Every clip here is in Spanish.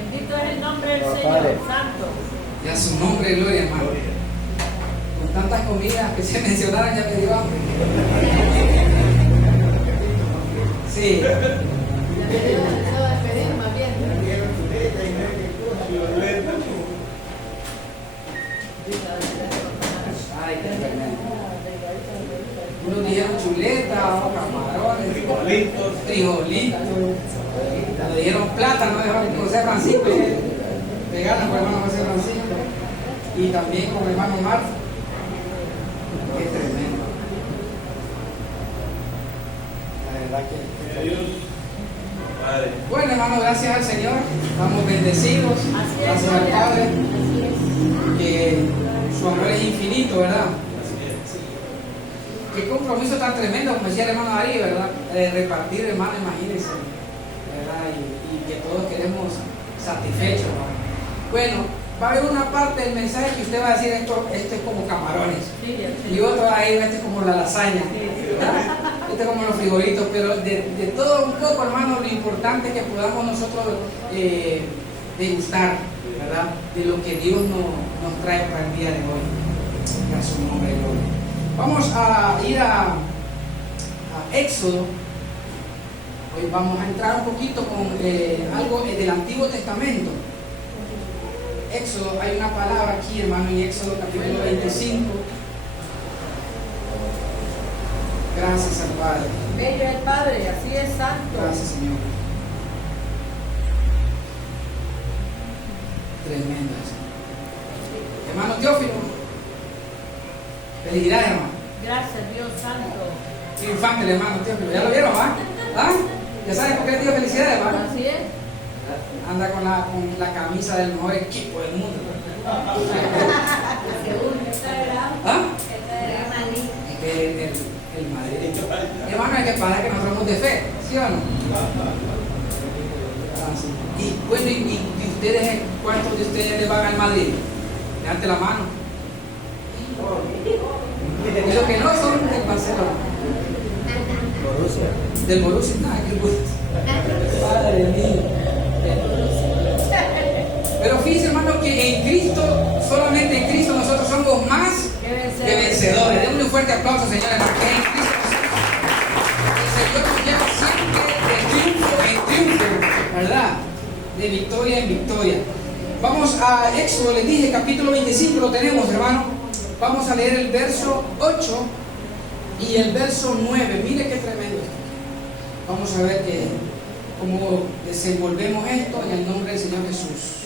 Bendito es el nombre del Señor, santo. Y a su nombre, gloria, hermano. Con tantas comidas que se mencionaron, ya me dio hambre. Sí. Ay, qué tremendo. Unos dijeron chuleta, otros camarones, frijolitos. Le dijeron plátano, dejaron con José Francisco, vegana con el hermano José Francisco. Y también con el hermano Marta. Qué tremendo. La verdad que. Bueno, hermano, gracias al Señor. Estamos bendecidos. Gracias al Padre. Que su amor es infinito, ¿verdad? Qué compromiso tan tremendo, como decía el hermano Ari, ¿verdad? Repartir, hermano, imagínense, ¿verdad? Y que todos queremos satisfechos, ¿verdad? Bueno, va a haber una parte del mensaje que usted va a decir esto es como camarones, y otro ahí, este es como la lasaña, ¿verdad? Este es como los frijolitos, pero de todo un poco, hermano, lo importante es que podamos nosotros degustar, ¿verdad? De lo que Dios nos trae para el día de hoy. En su nombre, gloria. Vamos a ir a Éxodo. Hoy vamos a entrar un poquito con algo del Antiguo Testamento. Éxodo, hay una palabra aquí, hermano, en Éxodo capítulo 25. Gracias al Padre. Bello el Padre, así es santo. Gracias, Señor. Tremendo eso. Hermano Teófilo. Felicidades, hermano. Gracias, Dios santo. Triunfante el hermano Teófilo. ¿Ya lo vieron, va? ¿Ah? ¿Ya saben por qué le digo felicidades, hermano? Así es. Anda con la camisa del mejor equipo del mundo. ¿Ah? El Madrid. Hermano, hay que parar que nos somos de fe, ¿sí o no? Ah, sí. Y bueno, y ustedes, ¿cuántos de ustedes le van al Madrid? Levante la mano. Y los que no son del Barcelona. Del Borussia, nada, que el Borussia. Padre mío. Pero fíjense, hermano, que en Cristo, solamente en Cristo, nosotros somos más que vencedores. Denle un fuerte aplauso, señores, porque en Cristo el Señor nos lleva siempre de triunfo en triunfo, ¿verdad? De victoria en victoria. Vamos a Éxodo, les dije, capítulo 25, lo tenemos, hermano. Vamos a leer el verso 8 y el verso 9. Mire qué tremendo esto. Vamos a ver cómo desenvolvemos esto en el nombre del Señor Jesús.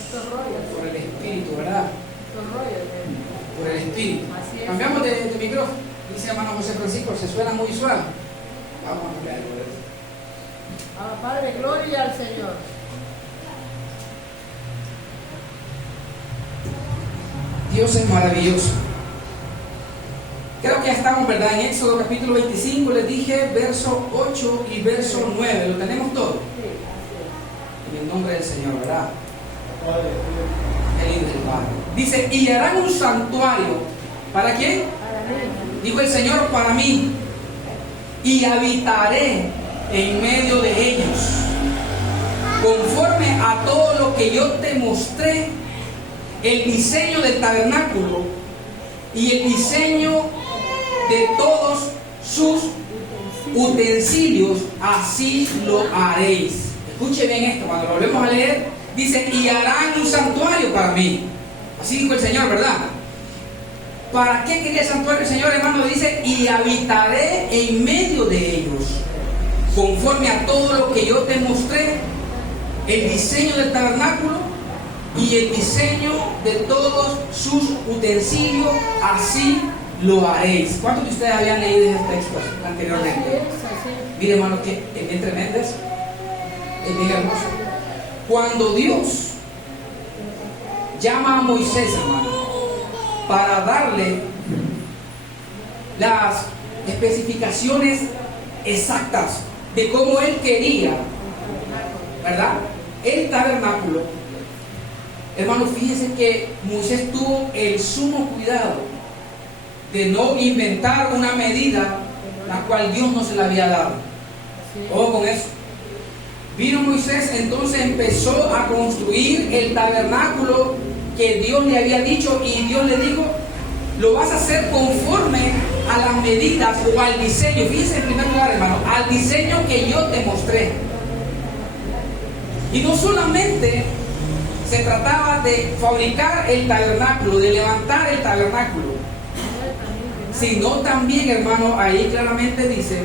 Por el Espíritu, ¿verdad? Por el Espíritu. Cambiamos de micrófono. Dice hermano José Francisco, se suena muy suave. Vamos a ver. Padre, gloria al Señor. Dios es maravilloso. Creo que ya estamos, ¿verdad? En Éxodo capítulo 25, les dije verso 8 y verso 9. ¿Lo tenemos todo? En el nombre del Señor, ¿verdad? El Hijo del Padre. Dice, y harán un santuario. ¿Para quién? Dijo el Señor, para mí. Y habitaré en medio de ellos, conforme a todo lo que yo te mostré, el diseño del tabernáculo y el diseño de todos sus utensilios, así lo haréis. Escuche bien esto, cuando lo volvemos a leer, dice, y harán un santuario para mí. Así dijo el Señor, ¿verdad? ¿Para qué quería el santuario el Señor, hermano? Dice, y habitaré en medio de ellos, conforme a todo lo que yo te mostré, el diseño del tabernáculo y el diseño de todos sus utensilios, así lo haréis. ¿Cuántos de ustedes habían leído esos textos anteriormente? Mire, hermano, que es bien tremendo eso. Es bien hermoso. Cuando Dios llama a Moisés, hermano, para darle las especificaciones exactas de cómo él quería, ¿verdad?, el tabernáculo. Hermano, fíjense que Moisés tuvo el sumo cuidado de no inventar una medida la cual Dios no se la había dado. Ojo con eso. Vino Moisés, entonces empezó a construir el tabernáculo que Dios le había dicho, y Dios le dijo, lo vas a hacer conforme a las medidas o al diseño. Fíjense en primer lugar, hermano, al diseño que yo te mostré. Y no solamente se trataba de fabricar el tabernáculo, de levantar el tabernáculo, sino también, hermano, ahí claramente dice,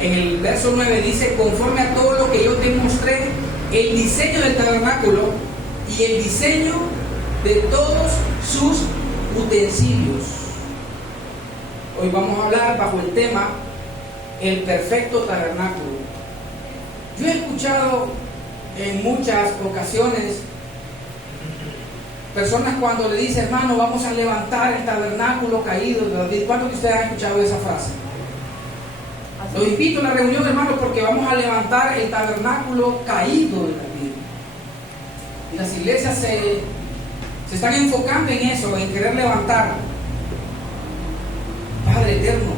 en el verso 9 dice, conforme a todo lo que yo te mostré, el diseño del tabernáculo y el diseño de todos sus utensilios. Hoy vamos a hablar bajo el tema el perfecto tabernáculo. Yo he escuchado en muchas ocasiones personas cuando le dicen, hermano, vamos a levantar el tabernáculo caído de David. ¿Cuántos de ustedes han escuchado esa frase? Los invito a la reunión, hermano, porque vamos a levantar el tabernáculo caído de David. Y las iglesias se están enfocando en eso, en querer levantar. Padre eterno.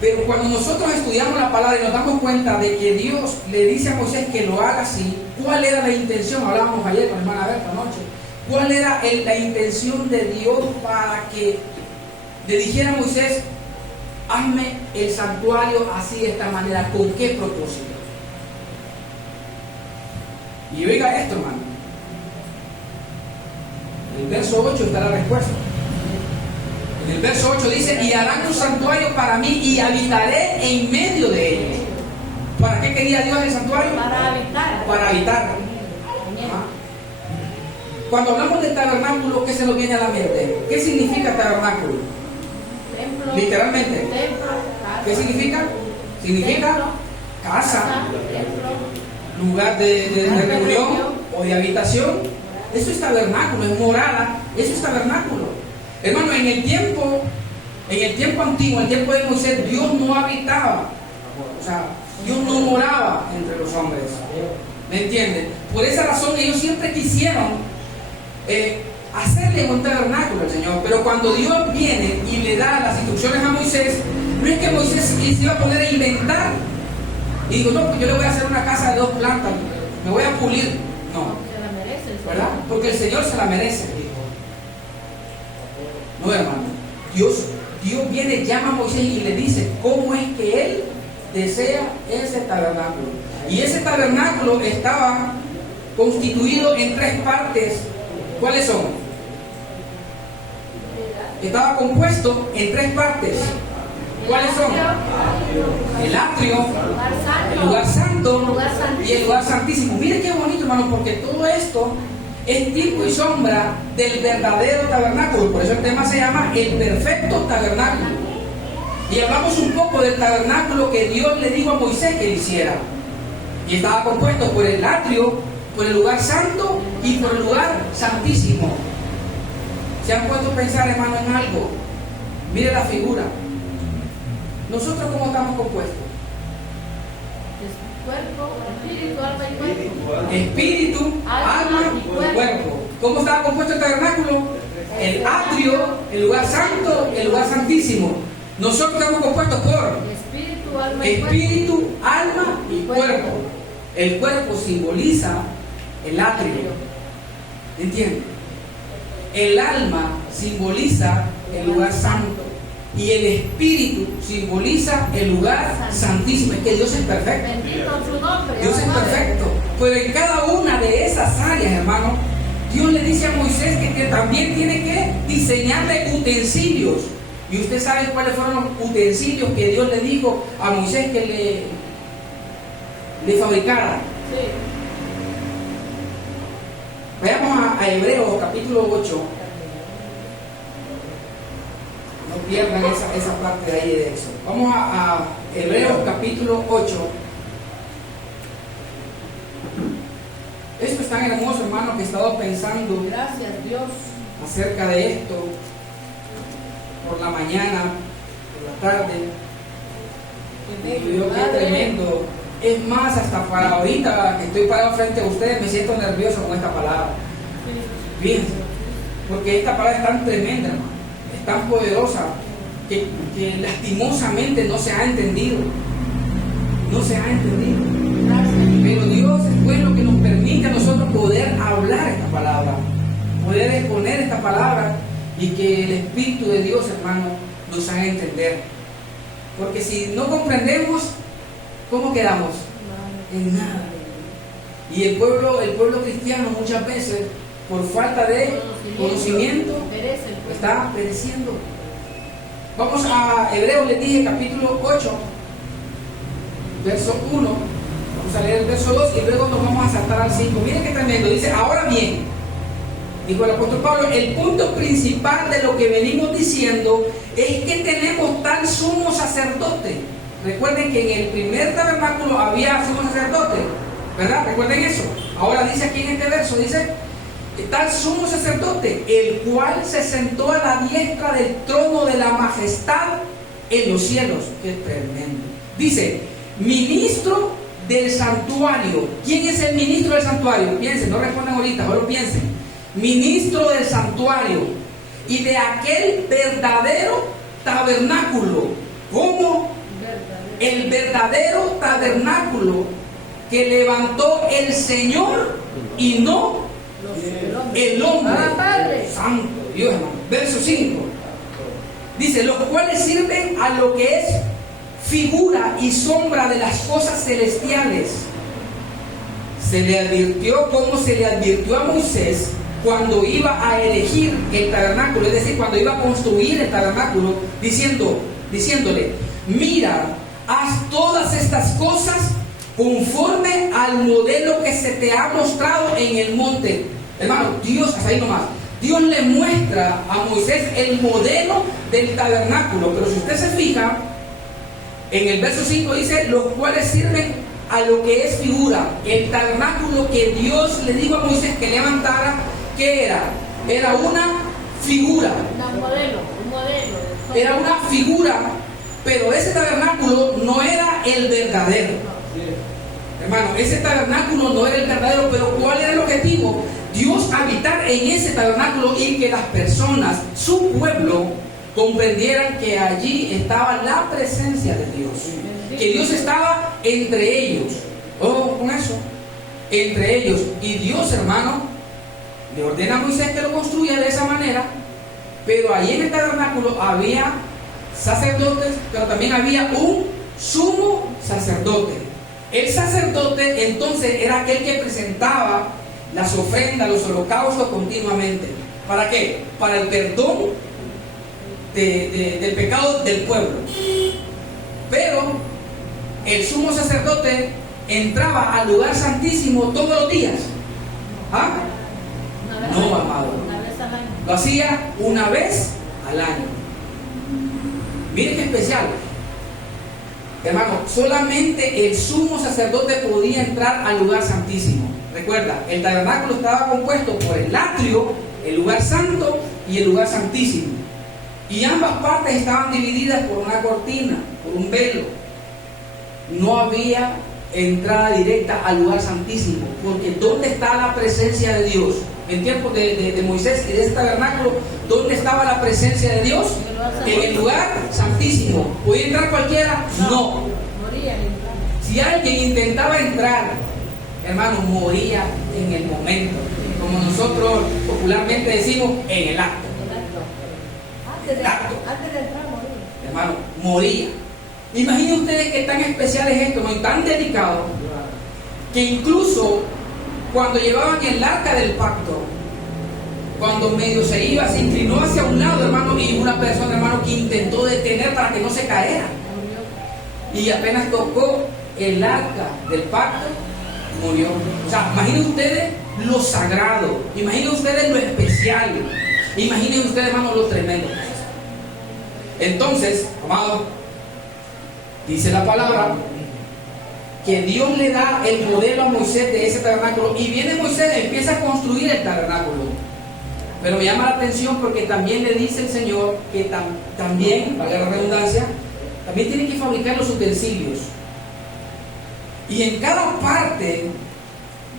Pero cuando nosotros estudiamos la palabra y nos damos cuenta de que Dios le dice a Moisés que lo haga así, ¿cuál era la intención? Hablábamos ayer con la hermana Berta anoche. ¿Cuál era la intención de Dios para que le dijera a Moisés, hazme el santuario así de esta manera? ¿Con qué propósito? Y oiga esto, hermano. En el verso 8 está la respuesta. En el verso 8 dice, y harán un santuario para mí y habitaré en medio de ellos. ¿Para qué quería Dios el santuario? Para habitar. Para habitar. Cuando hablamos del tabernáculo, ¿qué se nos viene a la mente? ¿Qué significa tabernáculo? Templo. Literalmente. Templo, casa. ¿Qué significa? Significa Templo, casa, templo, lugar de reunión o de habitación. Eso es tabernáculo, es morada, eso es tabernáculo. Hermano, en el tiempo antiguo, en el tiempo de Moisés, Dios no habitaba, o sea, Dios no moraba entre los hombres. ¿Me entienden? Por esa razón ellos siempre quisieron hacerle un tabernáculo al Señor. Pero cuando Dios viene y le da las instrucciones a Moisés, no es que Moisés se iba a poner a inventar y digo, no, pues yo le voy a hacer una casa de 2 plantas, me voy a pulir. No, se la merece el Señor. ¿verdad? Porque el Señor se la merece. No, hermano. Dios viene, llama a Moisés y le dice cómo es que él desea ese tabernáculo. Y ese tabernáculo estaba constituido en 3 partes. ¿Cuáles son? Estaba compuesto en 3 partes. ¿Cuáles son? El atrio, el lugar santo y el lugar santísimo. Miren qué bonito, hermano, porque todo esto es tipo y sombra del verdadero tabernáculo. Por eso el tema se llama el perfecto tabernáculo. Y hablamos un poco del tabernáculo que Dios le dijo a Moisés que hiciera. Y estaba compuesto por el atrio, por el lugar santo y por el lugar santísimo. ¿Se han puesto a pensar, hermano, en algo? Mire la figura. ¿Nosotros cómo estamos compuestos? Cuerpo, espíritu, alma y cuerpo. Espíritu, alma y cuerpo. ¿Cómo estaba compuesto el tabernáculo? El atrio, el lugar santo, el lugar santísimo. Nosotros estamos compuestos por Espíritu, alma y cuerpo. espíritu, alma y cuerpo. El cuerpo simboliza el atrio. ¿Entienden? El alma simboliza el lugar santo. Y el espíritu simboliza el lugar santísimo. Es que Dios es perfecto. Bendito su nombre. Dios es perfecto. Pero en cada una de esas áreas, hermano, Dios le dice a Moisés que también tiene que diseñarle utensilios. Y usted sabe cuáles fueron los utensilios que Dios le dijo a Moisés que le fabricara. Sí. Vayamos a Hebreos capítulo 8. No pierdan esa parte de ahí de eso. Vamos a Hebreos capítulo 8. Esto es tan hermoso, hermano, que he estado pensando Gracias, Dios. acerca de esto por la mañana, por la tarde. Y yo, qué tremendo. Es más, hasta para ahorita que estoy parado frente a ustedes, me siento nervioso con esta palabra. Fíjense, porque esta palabra es tan tremenda, hermano, es tan poderosa, que lastimosamente no se ha entendido. no se ha entendido. Gracias. Pero Dios es bueno que nos permite a nosotros poder hablar esta palabra, poder exponer esta palabra y que el Espíritu de Dios, hermano, nos haga entender. Porque si no comprendemos, ¿cómo quedamos? En nada. Y el pueblo cristiano muchas veces, por falta de conocimiento, está pereciendo. Vamos a Hebreos, les dije, capítulo 8, verso 1. Vamos a leer el verso 2 y luego nos vamos a saltar al 5. Miren qué tremendo. Dice, ahora bien, dijo el apóstol Pablo, el punto principal de lo que venimos diciendo es que tenemos tal sumo sacerdote. Recuerden que en el primer tabernáculo había sumo sacerdote, ¿verdad? Recuerden eso. Ahora dice aquí en este verso, dice, tal sumo sacerdote, el cual se sentó a la diestra del trono de la majestad en los cielos. Qué tremendo. Dice, ministro del santuario. ¿Quién es el ministro del santuario? Piensen, no respondan ahorita, solo piensen. Ministro del santuario y de aquel verdadero tabernáculo. ¿Cómo? El verdadero tabernáculo que levantó el Señor y no el hombre. Santo Dios, hermano. Verso 5 dice, los cuales sirven a lo que es figura y sombra de las cosas celestiales. Se le advirtió como se le advirtió a Moisés cuando iba a elegir el tabernáculo, es decir, cuando iba a construir el tabernáculo, diciéndole, mira, haz todas estas cosas conforme al modelo que se te ha mostrado en el monte. Hermano, Dios, hasta ahí nomás, Dios le muestra a Moisés el modelo del tabernáculo, pero si usted se fija, en el verso 5 dice, los cuales sirven a lo que es figura. El tabernáculo que Dios le dijo a Moisés que levantara, ¿qué era? Era una figura. Un modelo. Era una figura, pero ese tabernáculo no era el verdadero. Hermano, ese tabernáculo no era el verdadero, pero ¿cuál era el objetivo? Dios habitar en ese tabernáculo y que las personas, su pueblo, comprendieran que allí estaba la presencia de Dios, que Dios estaba entre ellos. Ojo con eso, entre ellos. Y Dios, hermano, le ordena a Moisés que lo construya de esa manera, pero ahí en el tabernáculo había sacerdotes, pero también había un sumo sacerdote. El sacerdote entonces era aquel que presentaba las ofrendas, los holocaustos continuamente. ¿Para qué? Para el perdón del pecado del pueblo. Pero el sumo sacerdote entraba al lugar santísimo todos los días. ¿Ah? No, amado. Lo hacía una vez al año. Miren qué especial. Hermano, solamente el sumo sacerdote podía entrar al lugar santísimo. Recuerda, el tabernáculo estaba compuesto por el atrio, el lugar santo y el lugar santísimo. Y ambas partes estaban divididas por una cortina, por un velo. No había entrada directa al lugar santísimo, porque ¿dónde está la presencia de Dios? En tiempos de Moisés y de ese tabernáculo, ¿dónde estaba la presencia de Dios? En el lugar santísimo. ¿Podía entrar cualquiera? No. Si alguien intentaba entrar, hermano, moría en el momento, como nosotros popularmente decimos, en el acto. Antes de entrar, moría. Hermano, moría. Imaginen ustedes qué tan especial es esto, ¿no? Y tan delicado, que incluso cuando llevaban el arca del pacto, cuando medio se iba, se inclinó hacia un lado, hermano, y una persona, hermano, que intentó detener para que no se caera. Y apenas tocó el arca del pacto, murió. O sea, imaginen ustedes lo sagrado, imaginen ustedes lo especial, imaginen ustedes, hermano, lo tremendo. Entonces, amado, dice la palabra que Dios le da el modelo a Moisés de ese tabernáculo, y viene Moisés y empieza a construir el tabernáculo. Pero me llama la atención porque también le dice el Señor que también, valga la redundancia, también tiene que fabricar los utensilios. Y en cada parte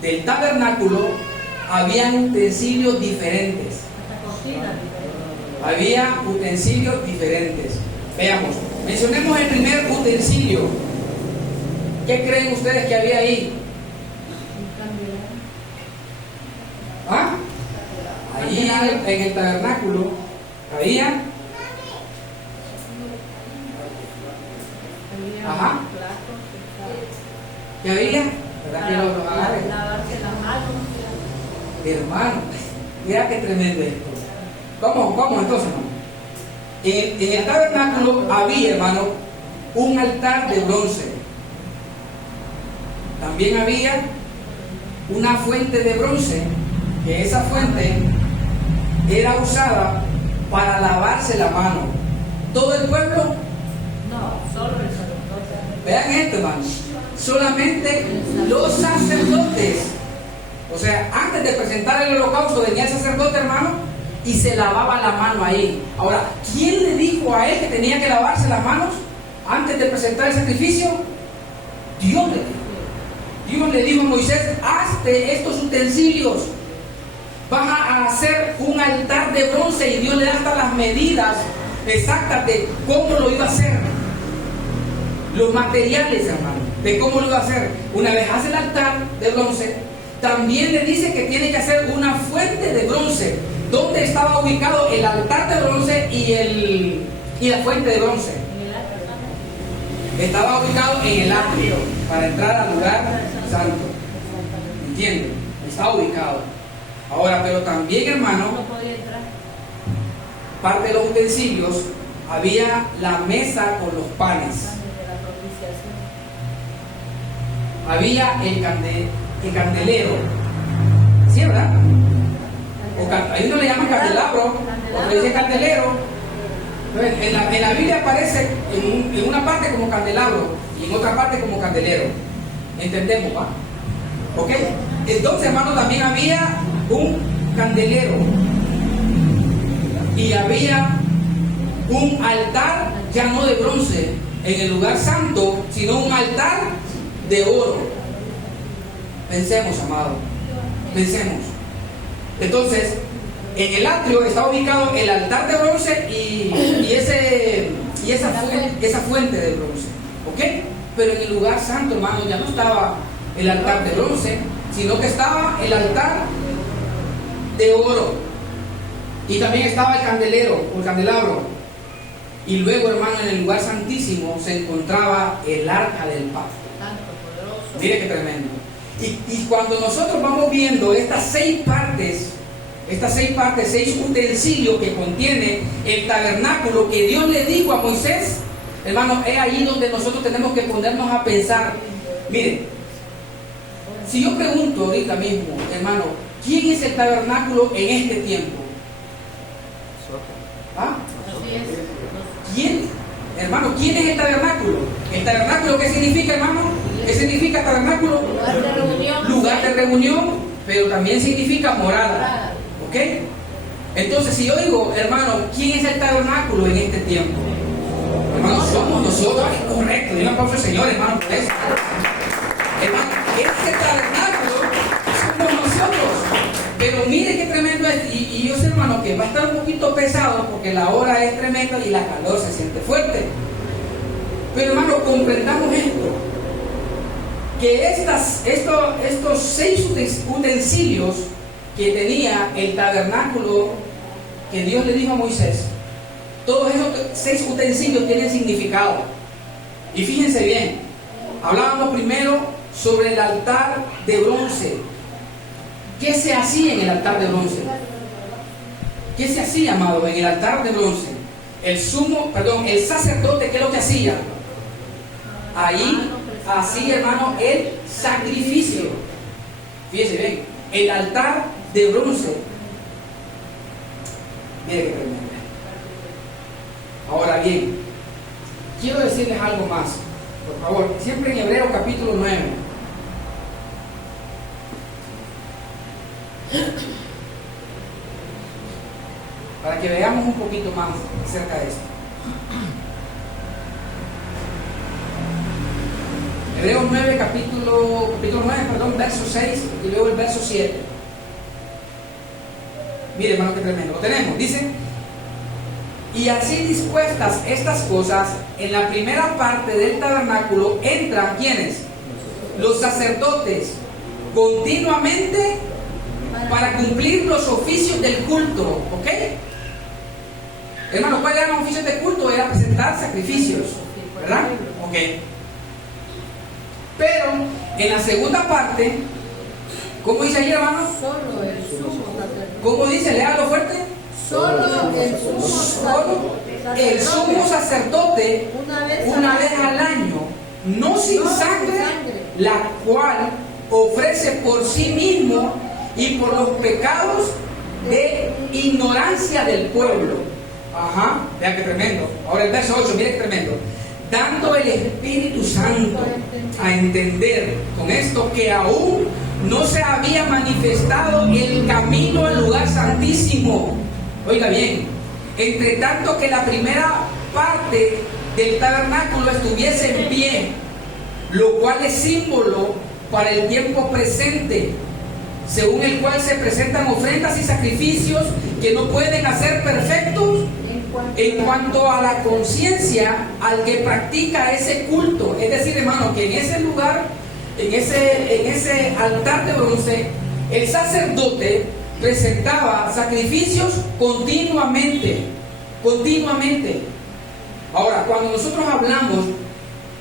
del tabernáculo habían utensilios diferentes. Había utensilios diferentes. Veamos, mencionemos el primer utensilio. ¿Qué creen ustedes que había ahí? ¿Ah? Ahí en el tabernáculo había. Ajá. ¿Qué había? ¿Verdad que lo agarren? Lavarse las manos. Hermano, mira qué tremendo esto. Vamos entonces, hermano. En el tabernáculo había, hermano, un altar de bronce. También había una fuente de bronce, que esa fuente era usada para lavarse la mano. ¿Todo el pueblo? No, solo el sacerdote. Vean esto, hermano. Solamente los sacerdotes. O sea, antes de presentar el holocausto venía el sacerdote, hermano, y se lavaba la mano ahí. Ahora, ¿quién le dijo a él que tenía que lavarse las manos antes de presentar el sacrificio? Dios le dijo. Dios le dijo a Moisés: hazte estos utensilios. Vas a hacer un altar de bronce, y Dios le da hasta las medidas exactas de cómo lo iba a hacer. Los materiales, hermano, de cómo lo iba a hacer. Una vez hace el altar de bronce, también le dice que tiene que hacer una fuente de bronce. ¿Dónde estaba ubicado el altar de bronce y la fuente de bronce? Estaba ubicado en el atrio, para entrar al lugar santo. ¿Entienden? Estaba ubicado. Ahora, pero también, hermano, No podía entrar. parte de los utensilios, había la mesa con los panes. Había el candelero. ¿Sí, verdad? Ahí no le llaman candelabro, otro dice candelero. En la Biblia aparece en una parte como candelabro y en otra parte como candelero. ¿Entendemos, va? ¿Ok? Entonces, hermano, también había un candelero y había un altar ya no de bronce en el lugar santo, sino un altar de oro. Pensemos, amado, pensemos. Entonces, en el atrio estaba ubicado el altar de bronce y esa fuente de bronce, ¿ok? Pero en el lugar santo, hermano, ya no estaba el altar de bronce, sino que estaba el altar de oro, y también estaba el candelero o el candelabro. Y luego, hermano, en el lugar santísimo se encontraba el arca del pacto. Mire qué tremendo. Y cuando nosotros vamos viendo estas seis partes, 6 utensilios que contiene el tabernáculo que Dios le dijo a Moisés, hermano, es ahí donde nosotros tenemos que ponernos a pensar. Miren, si yo pregunto ahorita mismo, hermano, ¿quién es el tabernáculo en este tiempo? ¿Ah? ¿Quién? Hermano, ¿quién es el tabernáculo? ¿El tabernáculo qué significa, hermano? ¿Qué significa tabernáculo? Lugar de reunión. Lugar de reunión, pero también significa morada. ¿Ok? Entonces, si yo digo, hermano, ¿quién es el tabernáculo en este tiempo? Hermano, somos nosotros. Es correcto. Dime por favor, Señor, hermano, por eso. Hermano, este tabernáculo somos nosotros. Pero mire qué tremendo es. Y yo sé, hermano, que va a estar un poquito pesado porque la hora es tremenda y la calor se siente fuerte. Pero, hermano, comprendamos esto. Que estos 6 utensilios que tenía el tabernáculo que Dios le dijo a Moisés, todos esos 6 utensilios tienen significado. Y fíjense bien, hablábamos primero sobre el altar de bronce. ¿Qué se hacía en el altar de bronce? ¿Qué se hacía, amado, en el altar de bronce? El sacerdote, ¿qué es lo que hacía? Ahí hacía, hermano, el sacrificio. Fíjense bien, el altar de bronce. Mire qué tremendo. Ahora bien, quiero decirles algo más, por favor, siempre en Hebreos capítulo 9. Para que veamos un poquito más acerca de esto. Hebreos 9, capítulo 9, verso 6 y luego el verso 7. Mire, hermano, qué tremendo. Lo tenemos. Dice: y así dispuestas estas cosas, en la primera parte del tabernáculo entran, ¿quiénes? los sacerdotes continuamente para cumplir los oficios del culto, ¿ok? Hermano, ¿cuáles eran los oficios del culto? Era presentar sacrificios, ¿verdad? Ok. Pero en la segunda parte, ¿cómo dice ahí, hermano? Solo el sumo sacerdote. ¿Cómo dice? Léalo fuerte. Solo el sumo sacerdote. Una vez al año, no sin sangre, la cual ofrece por sí mismo y por los pecados de ignorancia del pueblo. Ajá, vea que tremendo. Ahora el verso 8, mire que tremendo. Dando el Espíritu Santo a entender con esto que aún no se había manifestado el camino al lugar santísimo. Oiga bien, entre tanto que la primera parte del tabernáculo estuviese en pie, lo cual es símbolo para el tiempo presente, según el cual se presentan ofrendas y sacrificios que no pueden hacer perfectos en cuanto a la conciencia al que practica ese culto. Es decir, hermano, que en ese lugar, en ese altar de bronce, el sacerdote presentaba sacrificios continuamente. Ahora, cuando nosotros hablamos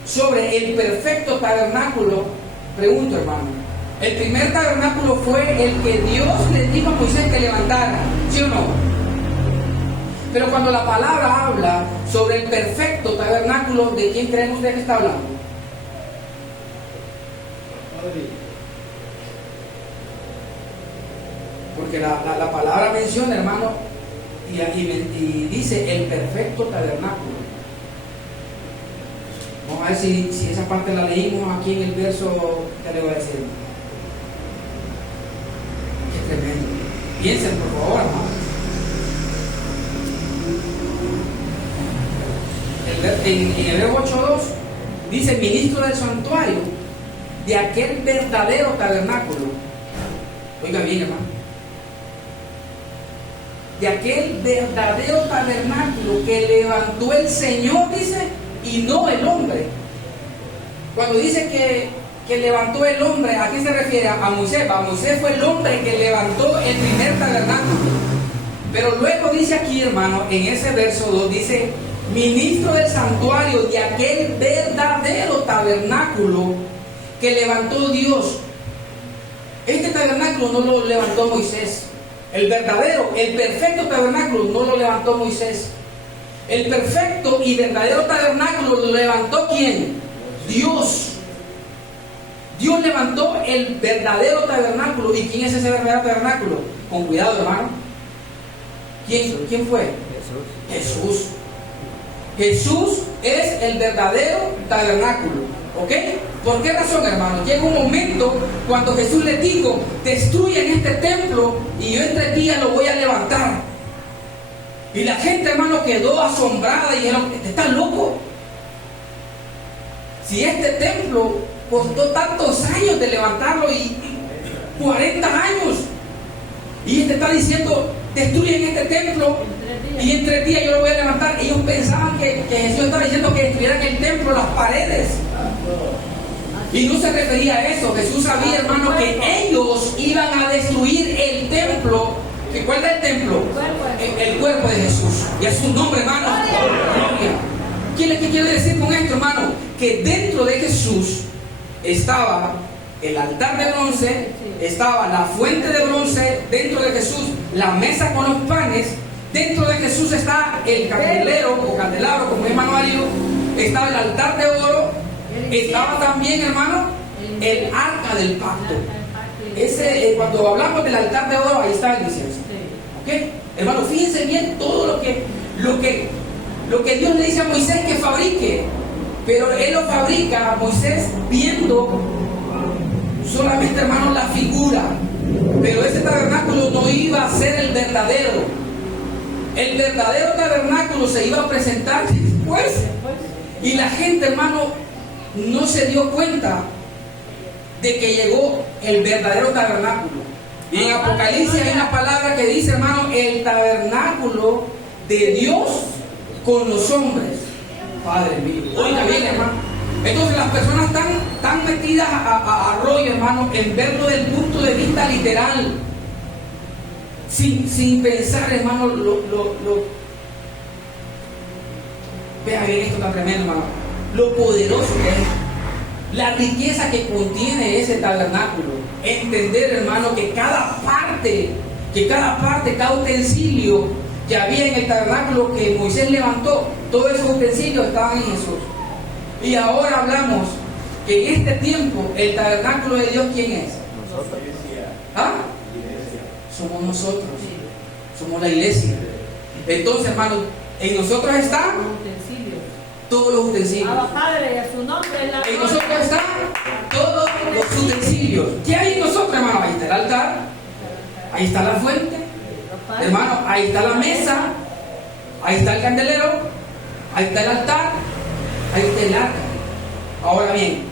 sobre el perfecto tabernáculo, pregunto, hermano, el primer tabernáculo fue el que Dios le dijo a Moisés que levantara, ¿sí o no? Pero cuando la palabra habla sobre el perfecto tabernáculo, ¿de quién creen ustedes que está hablando? Porque la palabra menciona, hermano, y dice el perfecto tabernáculo. Vamos a ver si esa parte la leímos aquí en el verso que le voy a decir. Qué tremendo. Piensen, por favor, hermano. En Hebreos 8:2 dice: ministro del santuario de aquel verdadero tabernáculo. Oiga bien, hermano. De aquel verdadero tabernáculo que levantó el Señor, dice, y no el hombre. Cuando dice que levantó el hombre, ¿a qué se refiere? A Moisés. Moisés fue el hombre que levantó el primer tabernáculo. Pero luego dice aquí, hermano, en ese verso 2, dice: ministro del santuario de aquel verdadero tabernáculo que levantó Dios. Este tabernáculo no lo levantó Moisés. El verdadero, el perfecto tabernáculo no lo levantó Moisés. El perfecto y verdadero tabernáculo lo levantó ¿quién? Dios. Dios levantó el verdadero tabernáculo. ¿Y quién es ese verdadero tabernáculo? Con cuidado, hermano. ¿Quién fue? Jesús. Jesús es el verdadero tabernáculo. ¿Ok? ¿Por qué razón, hermano? Llega un momento cuando Jesús le dijo: destruyen este templo y yo en 3 días lo voy a levantar. Y la gente, hermano, quedó asombrada y dijeron: ¿estás loco? Si este templo costó tantos años de levantarlo y 40 años, y este está diciendo: destruyen este templo y en 3 días yo lo voy a levantar. Ellos pensaban que Jesús estaba diciendo que destruyeran el templo, las paredes. Y no se refería a eso. Jesús sabía, hermano, que ellos iban a destruir el templo. ¿Cuál era el templo? El cuerpo de Jesús. Y es su nombre, hermano. ¿Qué quiere decir con esto, hermano? Que dentro de Jesús estaba el altar de bronce, estaba la fuente de bronce, dentro de Jesús la mesa con los panes, dentro de Jesús está el candelero o candelabro, como es hermano Mario, estaba el altar de oro, estaba también, hermano, el arca del pacto. Cuando hablamos del altar de oro, ahí está el incienso. ¿Ok? Hermano, fíjense bien todo lo que Dios le dice a Moisés que fabrique. Pero él lo fabrica a Moisés viendo solamente, hermano, la figura. Pero ese tabernáculo no iba a ser el verdadero. El verdadero tabernáculo se iba a presentar después. Y la gente, hermano, no se dio cuenta de que llegó el verdadero tabernáculo. Y en Apocalipsis hay una palabra que dice, hermano, el tabernáculo de Dios con los hombres. Padre mío. Oiga bien, hermano. Entonces las personas están tan metidas a rollo, hermano, en verlo desde el punto de vista literal, sin pensar, hermano, vea bien esto tan tremendo, hermano, lo poderoso que es, la riqueza que contiene ese tabernáculo. Entender, hermano, que cada parte, cada utensilio que había en el tabernáculo que Moisés levantó, todos esos utensilios estaban en Jesús. Y ahora hablamos que en este tiempo el tabernáculo de Dios, ¿quién es? Nosotros. ¿Ah? Somos nosotros, somos la iglesia. Entonces, hermano, en nosotros están todos los utensilios. Padre, a su nombre es la En nosotros están todos los utensilios. ¿Qué hay en nosotros, hermano? Ahí está el altar, ahí está la fuente, hermano, ahí está la mesa, ahí está el candelero, ahí está el altar, ahí está el arca. Ahora bien,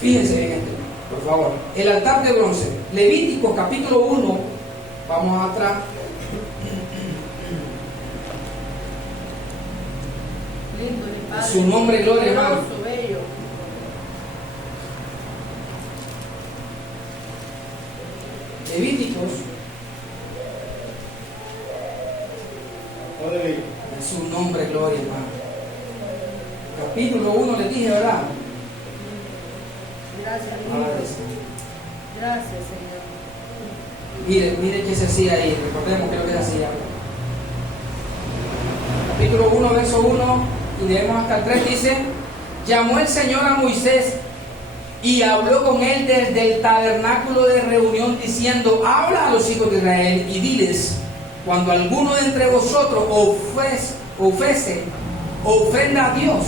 fíjense en esto, por favor. El altar de bronce, Levítico capítulo 1, vamos atrás. Su nombre, gloria, hermano. Levíticos, su nombre, gloria, hermano. Capítulo 1 le dije, ¿verdad? Gracias, Señor. Mire qué se hacía ahí, recordemos qué es lo que se hacía. Capítulo 1, verso 1. Y leemos hasta el 3, dice: llamó el Señor a Moisés y habló con él desde el tabernáculo de reunión, diciendo: habla a los hijos de Israel y diles: cuando alguno de entre vosotros ofrece ofrenda a Dios,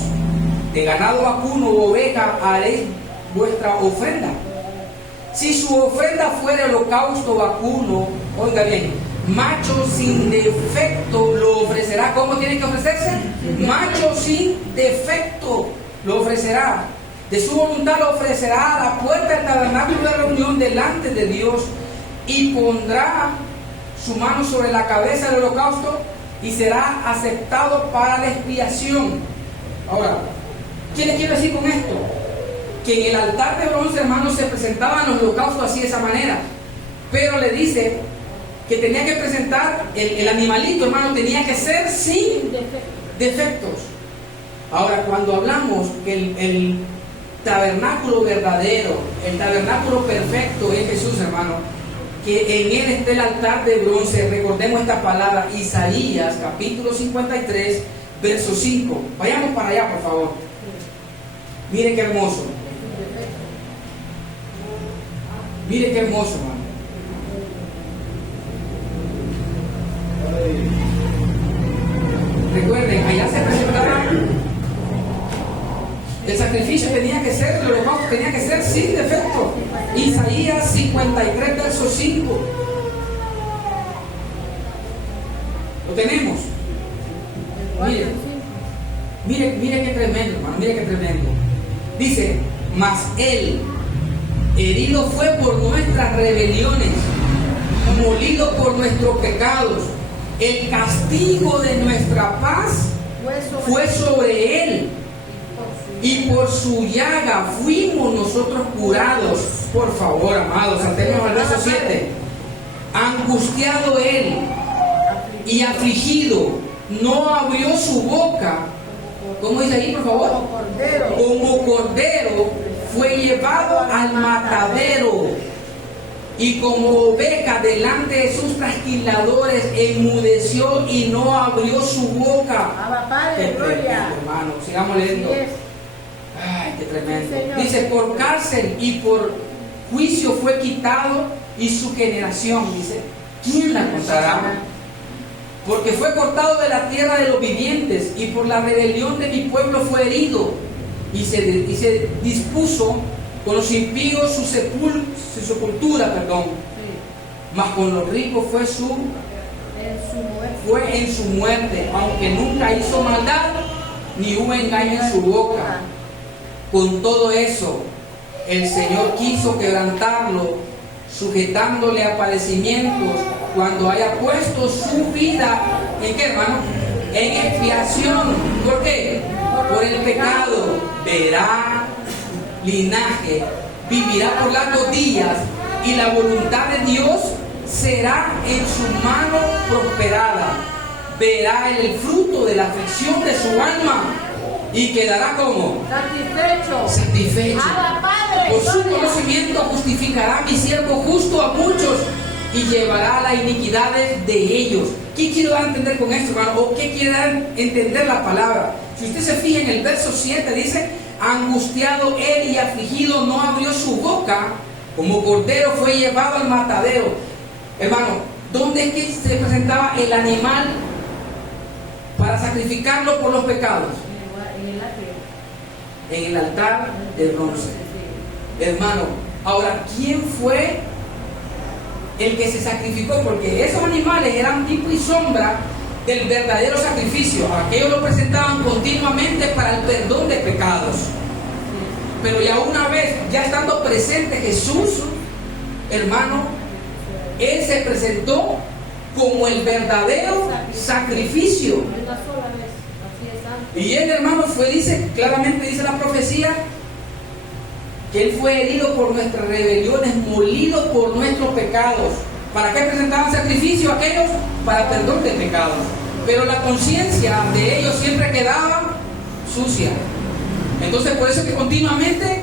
de ganado vacuno o oveja haréis vuestra ofrenda. Si su ofrenda fuera holocausto vacuno, oiga bien, macho sin defecto lo ofrecerá. ¿Cómo tiene que ofrecerse? Macho sin defecto lo ofrecerá. De su voluntad lo ofrecerá a la puerta del tabernáculo de reunión delante de Dios, y pondrá su mano sobre la cabeza del holocausto y será aceptado para la expiación. Ahora, ¿qué le quiero decir con esto? Que en el altar de bronce, hermanos, se presentaban los holocaustos así de esa manera, pero le dice que tenía que presentar el animalito, hermano, tenía que ser sin defectos. Ahora, cuando hablamos que el tabernáculo verdadero, el tabernáculo perfecto es Jesús, hermano, que en él está el altar de bronce, recordemos esta palabra, Isaías capítulo 53, verso 5. Vayamos para allá, por favor. Mire qué hermoso. Mire qué hermoso, hermano. Recuerden, allá se presentaba el sacrificio, tenía que ser, el holocausto tenía que ser sin defecto. Isaías 53, verso 5. Lo tenemos. Mire qué tremendo, hermano, mire qué tremendo. Dice: mas él herido fue por nuestras rebeliones, molido por nuestros pecados. El castigo de nuestra paz fue sobre él, y por su llaga fuimos nosotros curados. Por favor, amados, saltemos al verso 7. Angustiado él y afligido, no abrió su boca. ¿Cómo dice ahí, por favor? Como cordero fue llevado al matadero, y como oveja delante de sus trasquiladores enmudeció y no abrió su boca. Qué tremendo, hermano. Sigamos leyendo. Ay, qué tremendo. Dice: por cárcel y por juicio fue quitado, y su generación, dice, ¿quién la contará? Porque fue cortado de la tierra de los vivientes, y por la rebelión de mi pueblo fue herido, y se dispuso con los impíos su sepultura, mas con los ricos fue en su muerte, aunque nunca hizo maldad, ni hubo engaño en su boca. Con todo eso, el Señor quiso quebrantarlo, sujetándole a padecimientos, cuando haya puesto su vida, ¿en qué, hermano? En expiación. ¿Por qué? Por el pecado. verá linaje, vivirá por largos días, y la voluntad de Dios será en su mano prosperada. Verá el fruto de la aflicción de su alma y quedará como satisfecho. Por su conocimiento justificará a mi siervo justo a muchos y llevará las iniquidades de ellos. ¿Qué quiero dar a entender con esto, hermano? ¿O qué quiere dar a entender la palabra? Si usted se fija en el verso 7, dice: angustiado él y afligido no abrió su boca, como cordero fue llevado al matadero. Hermano, ¿dónde es que se presentaba el animal para sacrificarlo por los pecados? En el altar de bronce. Hermano, ahora, ¿quién fue el que se sacrificó? Porque esos animales eran tipo y sombra del verdadero sacrificio. Aquellos lo presentaban continuamente para el perdón de pecados. Pero ya una vez, ya estando presente Jesús, hermano, Él se presentó como el verdadero sacrificio. Y Él, hermano, claramente dice la profecía, que Él fue herido por nuestras rebeliones, molido por nuestros pecados. ¿Para qué presentaban sacrificio aquellos? Para perdón de pecados. Pero la conciencia de ellos siempre quedaba sucia. Entonces, por eso que continuamente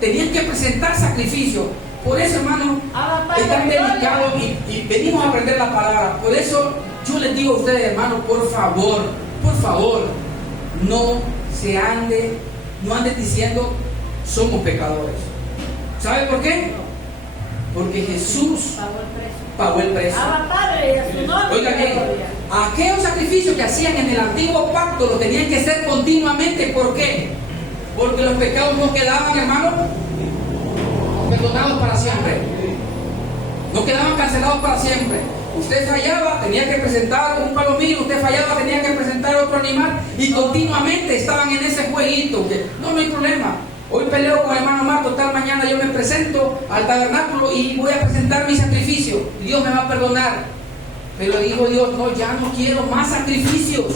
tenían que presentar sacrificio. Por eso, hermano, es tan delicado y venimos a aprender la palabra. Por eso yo les digo a ustedes, hermano, por favor, no anden diciendo somos pecadores. ¿Sabe por qué? Porque Jesús pagó el precio. Oiga bien, aquellos sacrificios que hacían en el antiguo pacto lo tenían que hacer continuamente. ¿Por qué? Porque los pecados no quedaban, hermano, perdonados para siempre. No quedaban cancelados para siempre. Usted fallaba, tenía que presentar un palomillo. Usted fallaba, tenía que presentar otro animal. Y continuamente estaban en ese jueguito que no hay problema. Hoy peleo con el hermano Marco, tal mañana yo me presento al tabernáculo y voy a presentar mi sacrificio. Y Dios me va a perdonar. Pero dijo Dios, no, ya no quiero más sacrificios.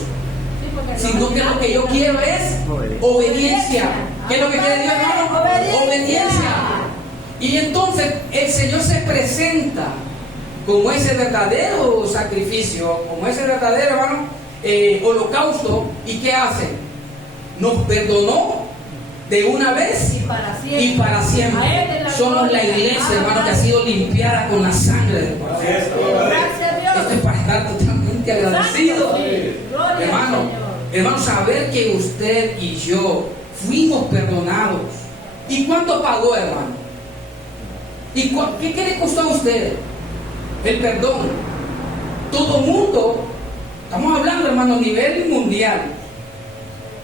Sino que lo que yo quiero es obediencia. ¿Qué es lo que quiere Dios, hermano? Obediencia. Y entonces el Señor se presenta como ese verdadero sacrificio, como ese verdadero, hermano, holocausto. ¿Y qué hace? Nos perdonó de una vez y para siempre. Somos la iglesia, hermano, que ha sido limpiada con la sangre del Cordero. Esto es para estar totalmente agradecido. Hermano, saber que usted y yo fuimos perdonados. ¿Y cuánto pagó, hermano? ¿Y qué le costó a usted el perdón? Todo mundo, estamos hablando, hermano, a nivel mundial,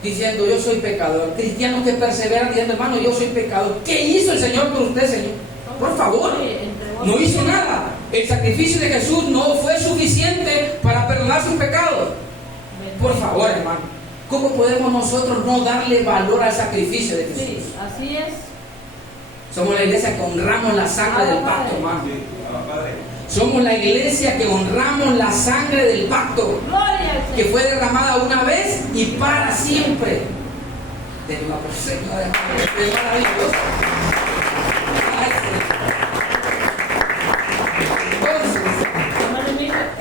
diciendo yo soy pecador. Cristianos que perseveran diciendo, hermano, yo soy pecador. ¿Qué hizo el Señor por usted, Señor? Por favor, no hizo nada. El sacrificio de Jesús no fue suficiente para perdonar sus pecados. Por favor, hermano, ¿cómo podemos nosotros no darle valor al sacrificio de Jesús? Sí, así es. Somos la iglesia que honramos la sangre del pacto, hermano. Somos la iglesia que honramos la sangre del pacto, que fue derramada una vez y para siempre. Denle una persona, es maravilloso.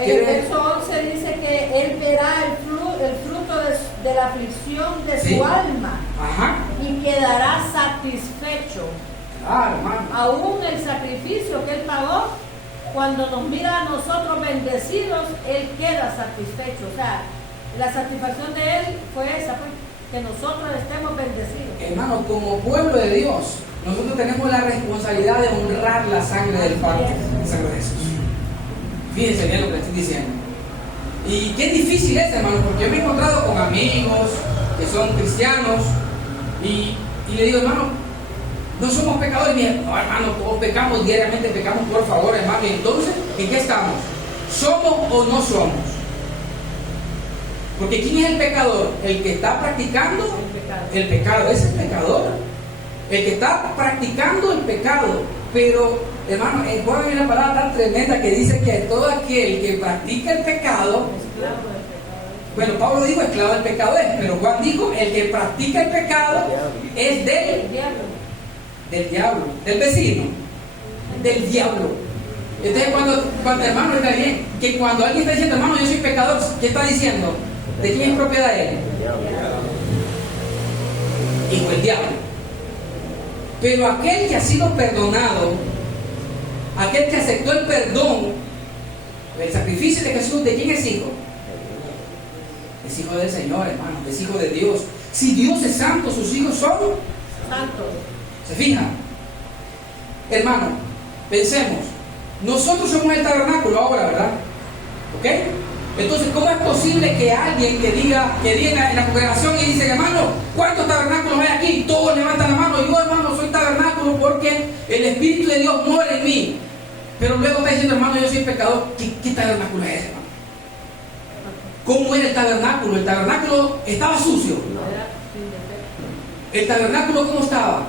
En el verso 11 dice que Él verá el fruto de la aflicción de su alma. Ajá. Y quedará satisfecho. Hermano. Aún el sacrificio que Él pagó, cuando nos mira a nosotros bendecidos, Él queda satisfecho. O sea, la satisfacción de Él fue esa, pues, que nosotros estemos bendecidos. Hermano, como pueblo de Dios, nosotros tenemos la responsabilidad de honrar la sangre del pacto, la sangre de Jesús. Fíjense bien lo que estoy diciendo. Y qué difícil es, hermano, porque yo me he encontrado con amigos que son cristianos y le digo, hermano, no somos pecadores. Y no, hermano, todos pecamos diariamente, pecamos, por favor, hermano. Y entonces, ¿en qué estamos? ¿Somos o no somos? Porque ¿quién es el pecador? El que está practicando el pecado. Ese es el pecador. El que está practicando el pecado. Pero, hermano, en Juan hay una palabra tan tremenda que dice que todo aquel que practica el pecado Bueno, Pablo dijo esclavo del pecado es, pero Juan dijo el que practica el pecado es El diablo. del diablo, del vecino, del diablo. Entonces cuando hermano, está bien, que cuando alguien está diciendo, hermano, yo soy pecador, ¿qué está diciendo? ¿De quién es propiedad él? Hijo del diablo. Pero aquel que ha sido perdonado, aquel que aceptó el perdón, el sacrificio de Jesús, ¿de quién es hijo? Es hijo del Señor, hermano, es hijo de Dios. Si Dios es santo, sus hijos son Santo. ¿Se fijan? Hermano, pensemos, nosotros somos el tabernáculo ahora, ¿verdad? ¿Ok? Entonces, ¿cómo es posible que alguien que diga en la congregación y dice, hermano, ¿cuántos tabernáculos hay aquí? Todos levantan la mano, yo, hermano, soy tabernáculo porque el Espíritu de Dios mora en mí. Pero luego está diciendo, hermano, yo soy pecador. ¿Qué tabernáculo es ese, hermano? ¿Cómo era el tabernáculo? El tabernáculo estaba sucio. ¿El tabernáculo cómo estaba?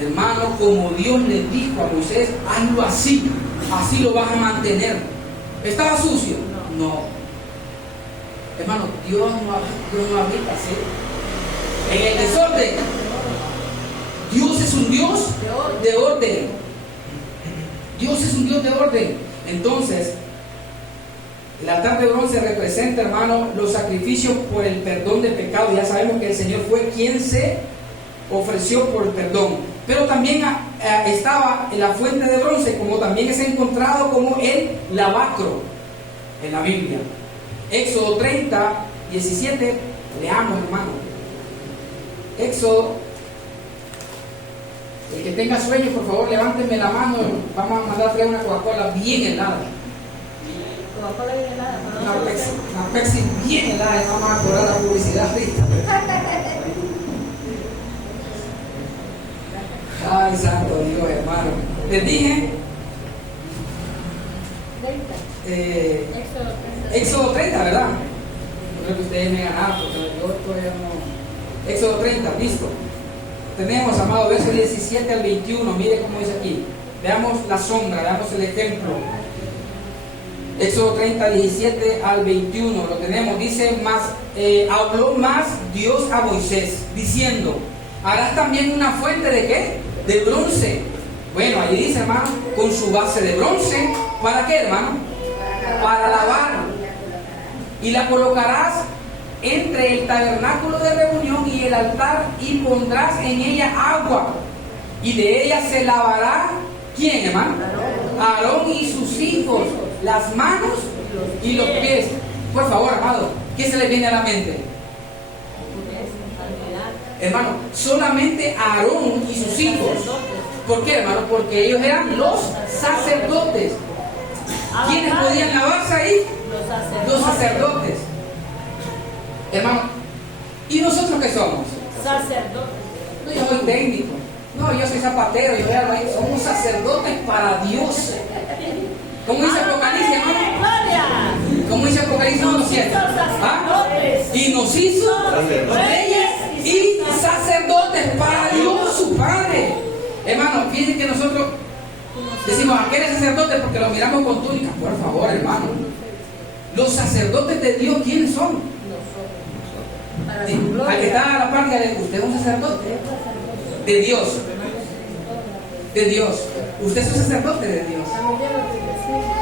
Hermano, como Dios le dijo a Moisés, hazlo así, así lo vas a mantener. ¿Estaba sucio? No. Hermano, Dios no habita así. En el desorden. Dios es un Dios de orden. Dios es un Dios de orden. Entonces, el altar de bronce representa, hermano, los sacrificios por el perdón de pecado. Ya sabemos que el Señor fue quien se ofreció por el perdón. Pero también estaba en la fuente de bronce, como también es encontrado como el lavacro en la Biblia. Éxodo 30, 17, leamos, hermano. Éxodo. El que tenga sueño, por favor, levántenme la mano. Vamos a mandar a traer una Coca-Cola bien helada. Coca-Cola bien helada. Una Pepsi bien helada. Vamos a cobrar la publicidad ahorita. Ay, santo Dios, hermano. Les dije. 30. Éxodo 30, ¿verdad? Yo creo que ustedes me ganaron, porque yo todavía no. Éxodo 30, listo. Tenemos, amado, versos 17 al 21. Mire cómo dice aquí. Veamos la sombra, veamos el ejemplo. Éxodo 30, 17 al 21. Lo tenemos. Dice más, habló más Dios a Moisés, diciendo: harás también una fuente de ¿qué? De bronce. Bueno, ahí dice, hermano, con su base de bronce. ¿Para qué, hermano? Para lavar. Y la colocarás entre el tabernáculo de reunión y el altar, y pondrás en ella agua, y de ella se lavará ¿quién, hermano? Aarón y sus hijos, las manos y los pies. Por favor, amado, ¿qué se le viene a la mente? Hermano, solamente Aarón y sus hijos. ¿Por qué, hermano? Porque ellos eran los sacerdotes. ¿Quiénes podían lavarse ahí? Los sacerdotes. Hermano, ¿y nosotros qué somos? Sacerdotes. No, yo soy técnico. No, yo soy zapatero. Yo somos sacerdotes para Dios. ¿Cómo dice Apocalipsis, hermano? ¿Cómo dice Apocalipsis 1:7? ¿Ah? Y nos hizo reyes y sacerdotes para Dios su Padre. Hermano, fíjense que nosotros decimos aquel es sacerdote porque lo miramos con túnica. Por favor, hermano. Los sacerdotes de Dios, ¿quiénes son? Al que está a la par, usted es un sacerdote de Dios. De Dios. Usted es un sacerdote de Dios.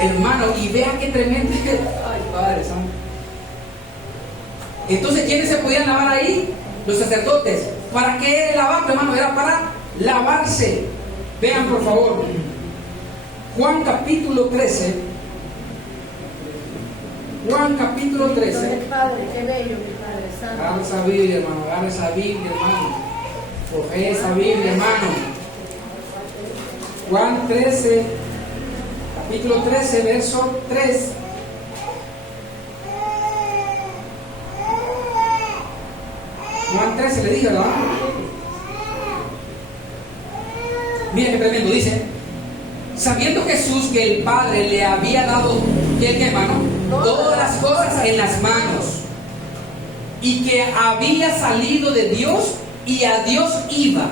Hermano, y vea qué tremendo. Ay, Padre Santo. Entonces, ¿quiénes se podían lavar ahí? Los sacerdotes. ¿Para qué era el lavado, hermano? Era para lavarse. Vean, por favor. Juan capítulo 13. Juan capítulo 13. Padre, qué bello, mi Padre Santo. Agarra esa Biblia, hermano. Agarra esa Biblia, hermano. Coge esa Biblia, hermano. Juan 13, capítulo 13, verso 3. Juan 13 le dije, ¿verdad? Mira qué tremendo, dice: sabiendo Jesús que el Padre le había dado, ¿qué, hermano? Todas las cosas en las manos, y que había salido de Dios y a Dios iba.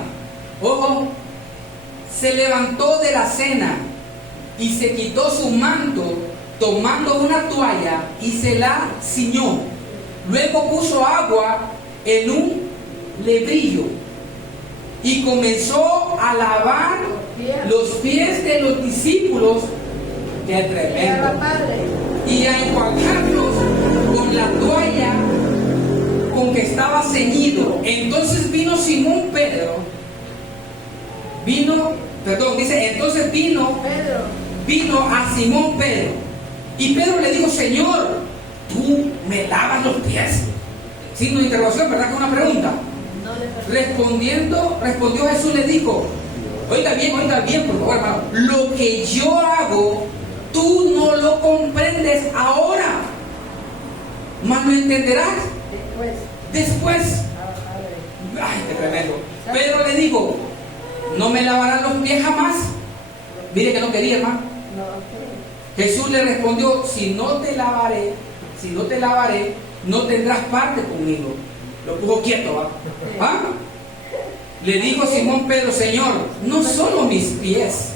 Ojo, se levantó de la cena y se quitó su manto, tomando una toalla y se la ciñó. Luego puso agua en un lebrillo y comenzó a lavar los pies de los discípulos. ¡Qué tremendo! Y a enjuagarlos con la toalla con que estaba ceñido. Entonces vino Simón Pedro. Entonces vino a Simón Pedro. Y Pedro le dijo: Señor, ¿tú me lavas los pies? Signo de interrogación, ¿verdad? Que una pregunta. Respondió Jesús, le dijo: oiga bien, por favor, hermano. Lo que yo hago, tú no lo comprendes ahora, mas lo entenderás después. Ay, qué tremendo. Pedro le dijo: ¿no me lavarán los pies jamás? Mire que no quería, hermano. Jesús le respondió: si no te lavaré, no tendrás parte conmigo. Lo puso quieto, ¿va? ¿Ah? Le dijo Simón Pedro: Señor, no solo mis pies,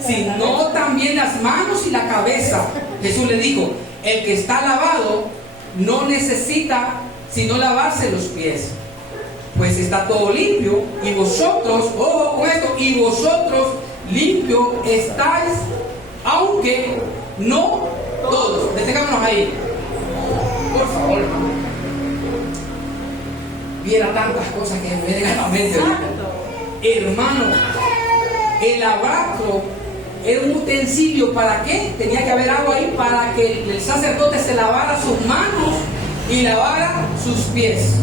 sino también las manos y la cabeza. Jesús le dijo: el que está lavado no necesita sino lavarse los pies, pues está todo limpio, y vosotros, ojo con esto, y vosotros limpios estáis, aunque no todos. Detengámonos ahí, por favor, hermano. Viera tantas cosas que me vienen a la mente. Hermano, el lavacro era un utensilio. ¿Para qué? Tenía que haber agua ahí para que el sacerdote se lavara sus manos y lavara sus pies.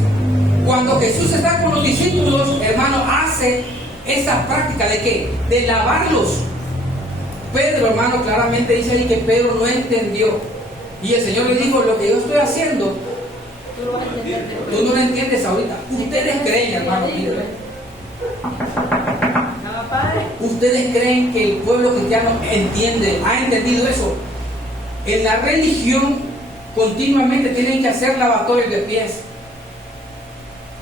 Cuando Jesús está con los discípulos, hermano, hace esa práctica ¿de qué? De lavarlos. Pedro, hermano, claramente dice ahí que Pedro no entendió. Y el Señor le dijo: lo que yo estoy haciendo, tú no lo entiendes ahorita. Ustedes creen, hermano, ustedes creen que el pueblo cristiano ha entendido eso. En la religión continuamente tienen que hacer lavatorios de pies.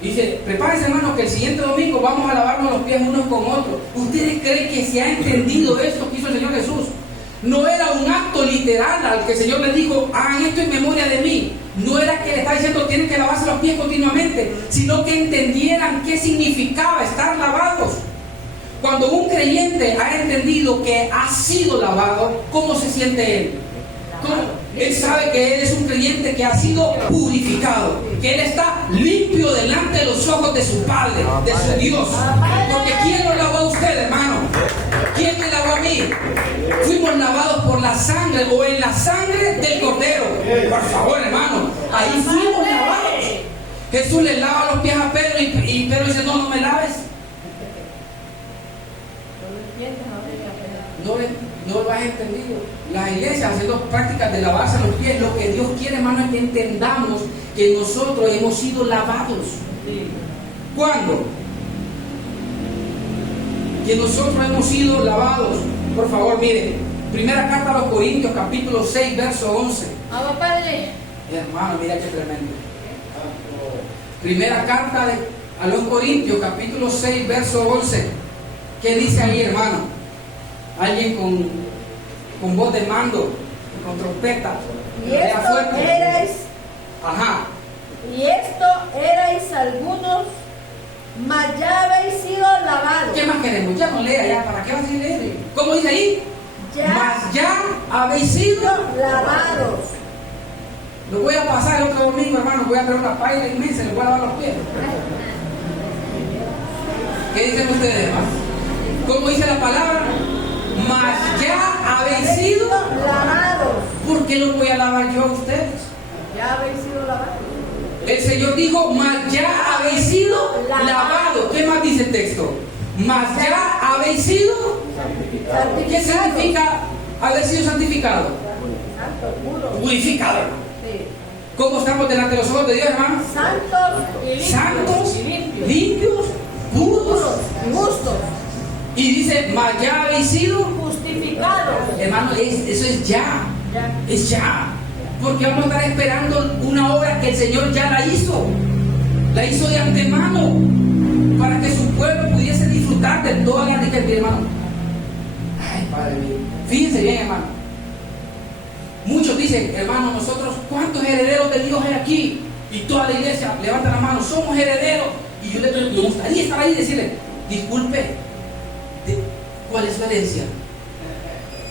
Dice: prepárense, hermano, que el siguiente domingo vamos a lavarnos los pies unos con otros. ¿Ustedes creen que se ha entendido esto que hizo el Señor Jesús? No era un acto literal al que el Señor le dijo: hagan esto en memoria de mí. No era que le está diciendo tienen que lavarse los pies continuamente, sino que entendieran qué significaba estar lavados. Cuando un creyente ha entendido que ha sido lavado, ¿cómo se siente él? ¿Cómo? Él sabe que él es un creyente que ha sido purificado, que él está limpio delante de los ojos de su Padre, de su Dios. Porque ¿quién lo lavó a usted, hermano? ¿Quién me lavó a mí? Fuimos lavados por la sangre, o en la sangre del Cordero. Por favor, hermano, ahí fuimos lavados. Jesús le lava los pies a Pedro y Pedro dice: no me laves. No lo has entendido. Las iglesias haciendo prácticas de lavarse los pies. Lo que Dios quiere, hermano, es que entendamos que nosotros hemos sido lavados. ¿Cuándo? Que nosotros hemos sido lavados. Por favor, miren, primera carta a los Corintios, capítulo 6, verso 11. Vamos, Padre. Hermano, mira qué tremendo. Primera carta a los Corintios, capítulo 6, verso 11. ¿Qué dice ahí, hermano? Alguien con voz de mando, con trompeta. Y esto erais. Ajá. Y esto erais algunos, mas ya habéis sido lavados. ¿Qué más queremos? Ya no lea, ya. ¿Para qué vas a leer? Sí. ¿Cómo dice ahí? Mas ya habéis sido lavados. Lo voy a pasar el otro domingo, hermano. Voy a traer una paila inmensa y les voy a lavar los pies. ¿Qué dicen ustedes, hermano? ¿Cómo dice la palabra? Mas ya habéis sido lavados. ¿Por qué lo voy a lavar yo a ustedes? Ya habéis sido lavados. El Señor dijo: mas ya habéis sido lavados. ¿Qué más dice el texto? Mas ya habéis sido santificado. ¿Qué significa haber sido santificado? Purificado. ¿Cómo estamos delante de los ojos de Dios, hermano? Santos, limpios, puros y justos. Y dice: mas ya habéis sido justificados. Hermano, eso es ya. Es ya. Porque vamos a estar esperando una obra que el Señor ya la hizo. La hizo de antemano, para que su pueblo pudiese disfrutar de toda la riqueza, hermano. Ay, Padre mío. Fíjense bien, hermano. Muchos dicen: hermano, nosotros, ¿cuántos herederos de Dios hay aquí? Y toda la iglesia levanta la mano, somos herederos. Y yo me gustaría estar ahí y decirle, disculpe, ¿cuál es su herencia?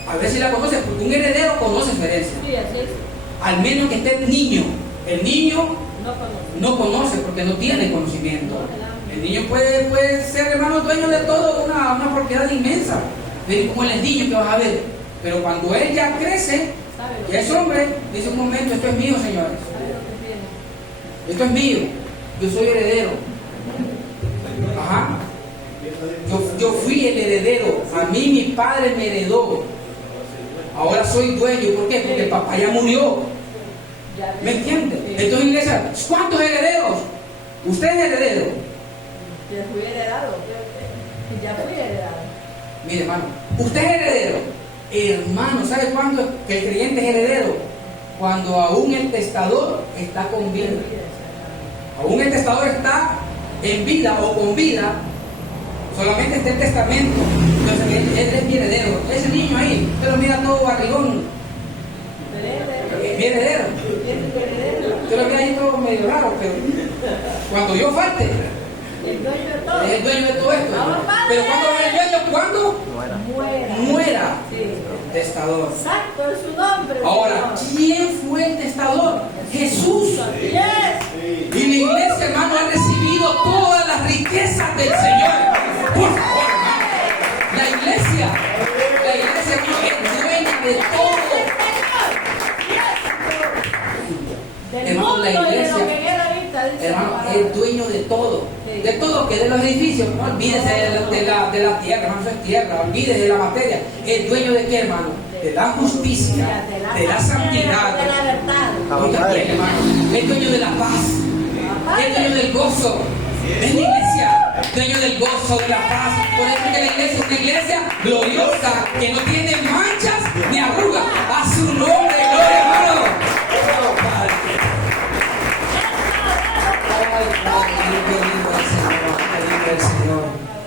A ver si la conoce, porque un heredero conoce su herencia. Sí, así es. Al menos que esté el niño. El niño No conoce. no conoce porque no tiene conocimiento. El niño puede ser, hermano, dueño de todo, una propiedad inmensa. Pero como él es niño, que vas a ver. Pero cuando él ya crece, ya es hombre, dice un momento, esto es mío, señores. Esto es mío. Yo soy heredero. Ajá. Yo fui el heredero. A mí mi padre me heredó. Ahora soy dueño. ¿Por qué? Porque el papá ya murió. ¿Me entiende? Entonces, iglesia, ¿cuántos herederos? ¿Usted es heredero? Ya fui heredado. Ya fui heredado. Mire, hermano, usted es heredero. Hermano, ¿sabe cuándo que el creyente es heredero? Cuando aún el testador está con vida. Aún el testador está en vida o con vida. Solamente está el testamento. Entonces él es mi heredero. Ese niño ahí, usted lo mira todo barrigón. Es mi heredero. Usted lo mira ahí todo medio raro, pero cuando yo falte, El dueño de todo. es el dueño de todo esto. Pero cuando el dueño, ¿cuándo? Muera. Sí. Testador. Exacto, es su nombre. Ahora, ¿quién fue el testador? Jesús. Yes. Y la iglesia, hermano, ha recibido todas las riquezas del Señor. Por favor, hermano. La iglesia, hermano, es dueña de todo. Del Hermano, mundo la y de iglesia, lo que queda ahorita, dice hermano, la palabra. es dueño de todo. Sí. De todo, que de los edificios. No olvídese de la tierra, hermano, eso es tierra. Olvídese de la materia. ¿Es dueño de qué, hermano? De la justicia, de la santidad. De la verdad. Oiga bien, hermano, es dueño de la paz, es dueño del gozo. Es la iglesia, dueño del gozo, de la paz. Por eso es que la iglesia es una iglesia gloriosa, que no tiene manchas ni arrugas. A su nombre, gloria, hermano.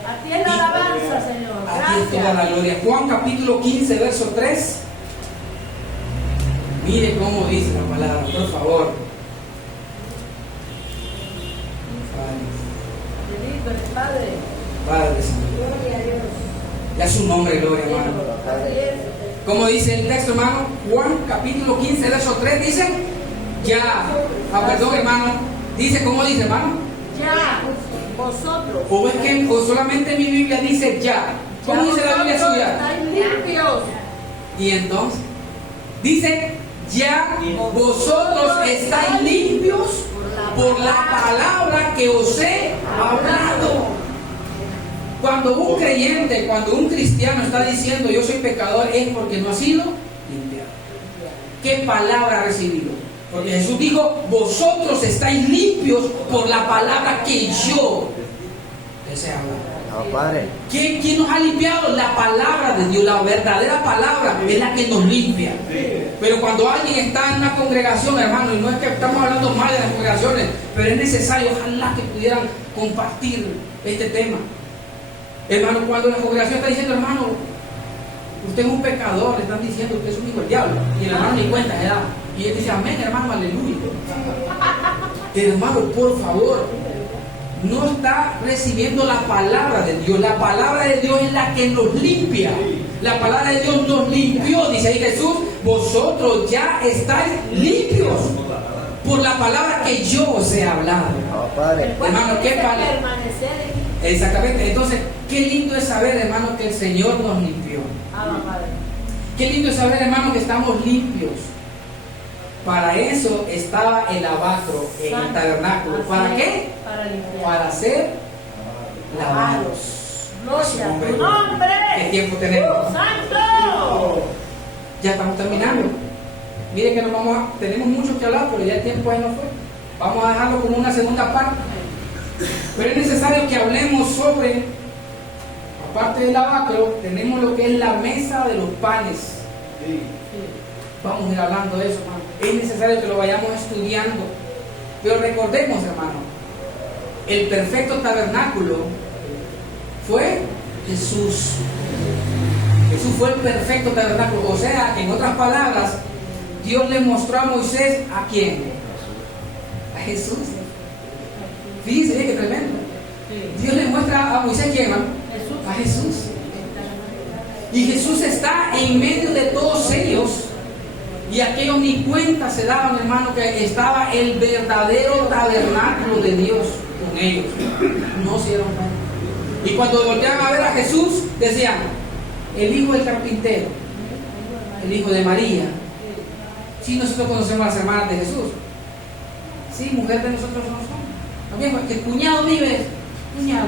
A ti es la alabanza, Señor. A ti es toda la gloria. Juan capítulo 15, verso 3. Mire cómo dice la palabra, por favor. Bendito eres, Padre. Padre Santo. Gloria a Dios. Ya su nombre, gloria, hermano. Así es. Como dice el texto, hermano, Juan capítulo 15, verso 3, dice, ya, perdón, hermano, dice, ¿cómo dice, hermano? Ya, vosotros. O es que o solamente mi Biblia dice ya. ¿Cómo dice la Biblia suya? Estáis limpios. Y entonces, dice, ya vosotros estáis limpios por la palabra que os he hablado. Cuando un creyente, cuando un cristiano está diciendo yo soy pecador, es porque no ha sido limpiado. ¿Qué palabra ha recibido? Porque Jesús dijo, vosotros estáis limpios por la palabra que yo les he hablado. Padre. ¿Quién nos ha limpiado? La palabra de Dios, la verdadera palabra es la que nos limpia. Pero cuando alguien está en una congregación, hermano, y no es que estamos hablando mal de las congregaciones, pero es necesario, ojalá que pudieran compartir este tema. Hermano, cuando la congregación está diciendo, hermano, usted es un pecador, le están diciendo que es un hijo del diablo, y el hermano ni cuenta se da. Y él dice, amén, hermano, aleluya. Hermano, por favor, no está recibiendo la palabra de Dios. La palabra de Dios es la que nos limpia. La palabra de Dios nos limpió, dice ahí Jesús, vosotros ya estáis limpios por la palabra que yo os he hablado. Hermano, qué palabra. Exactamente, entonces, qué lindo es saber, hermano, que el Señor nos limpió. Qué lindo es saber, hermano, que estamos limpios. Para eso estaba el lavacro en el tabernáculo. ¿Para qué? Para limpiar. Para ser lavados. Gloria a tu nombre. ¿Qué tiempo tenemos? ¡Santo! Ya estamos terminando. Mire que tenemos mucho que hablar, pero ya el tiempo ya no fue. Vamos a dejarlo como una segunda parte. Pero es necesario que hablemos sobre, aparte del lavacro, tenemos lo que es la mesa de los panes. Vamos a ir hablando de eso, hermano. Es necesario que lo vayamos estudiando. Pero recordemos, hermano, el perfecto tabernáculo fue Jesús. Jesús fue el perfecto tabernáculo. O sea, en otras palabras, Dios le mostró a Moisés ¿a quién? A Jesús. Fíjense que tremendo. Dios le muestra a Moisés quién, hermano, a Jesús. Y Jesús está en medio de todos ellos. Y aquellos ni cuenta se daban, hermano, que estaba el verdadero tabernáculo de Dios con ellos. No se dieron cuenta. Y cuando volteaban a ver a Jesús, decían, el hijo del carpintero, el hijo de María. Sí, nosotros conocemos a las hermanas de Jesús. Sí, mujer de nosotros no somos. También, porque el cuñado vive, cuñado.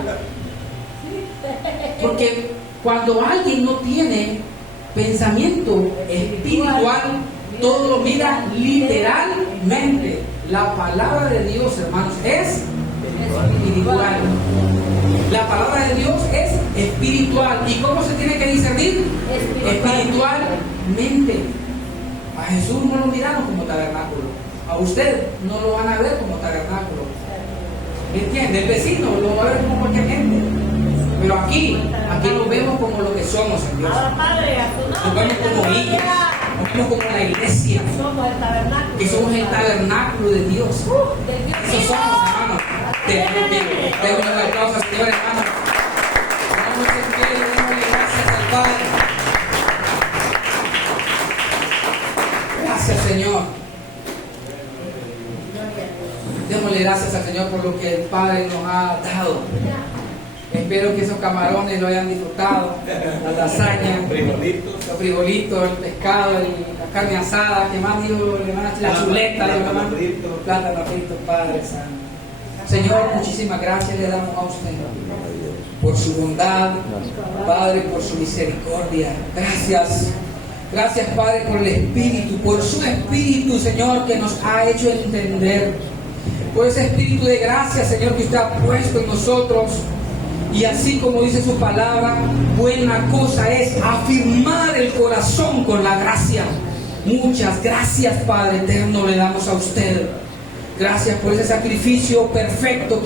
Porque cuando alguien no tiene pensamiento espiritual, todo lo mira literalmente. La palabra de Dios, hermanos, es espiritual. La palabra de Dios es espiritual. ¿Y cómo se tiene que discernir? Espiritualmente. A Jesús no lo miraron como tabernáculo. A usted no lo van a ver como tabernáculo. ¿Me entiende? El vecino lo va a ver como cualquier gente. Pero aquí lo vemos como lo que somos en Dios. Nos vemos como hijos. Nos vemos como la iglesia. Que somos el tabernáculo de Dios. Eso somos, hermanos. Denle un aplauso al Señor, hermano. Démosle gracias al Padre. Gracias, Señor. Démosle gracias al Señor por lo que el Padre nos ha dado. Espero que esos camarones lo hayan disfrutado, la lasaña, los frijolitos, el pescado, la carne asada, que más dijo, la chuleta, plátano frito, Padre Santo. Señor, muchísimas gracias le damos a usted por su bondad, Padre, por su misericordia. Gracias. Gracias, Padre, por el Espíritu, por su Espíritu, Señor, que nos ha hecho entender. Por ese Espíritu de gracia, Señor, que usted ha puesto en nosotros. Y así como dice su palabra, buena cosa es afirmar el corazón con la gracia. Muchas gracias, Padre eterno, le damos a usted. Gracias por ese sacrificio perfecto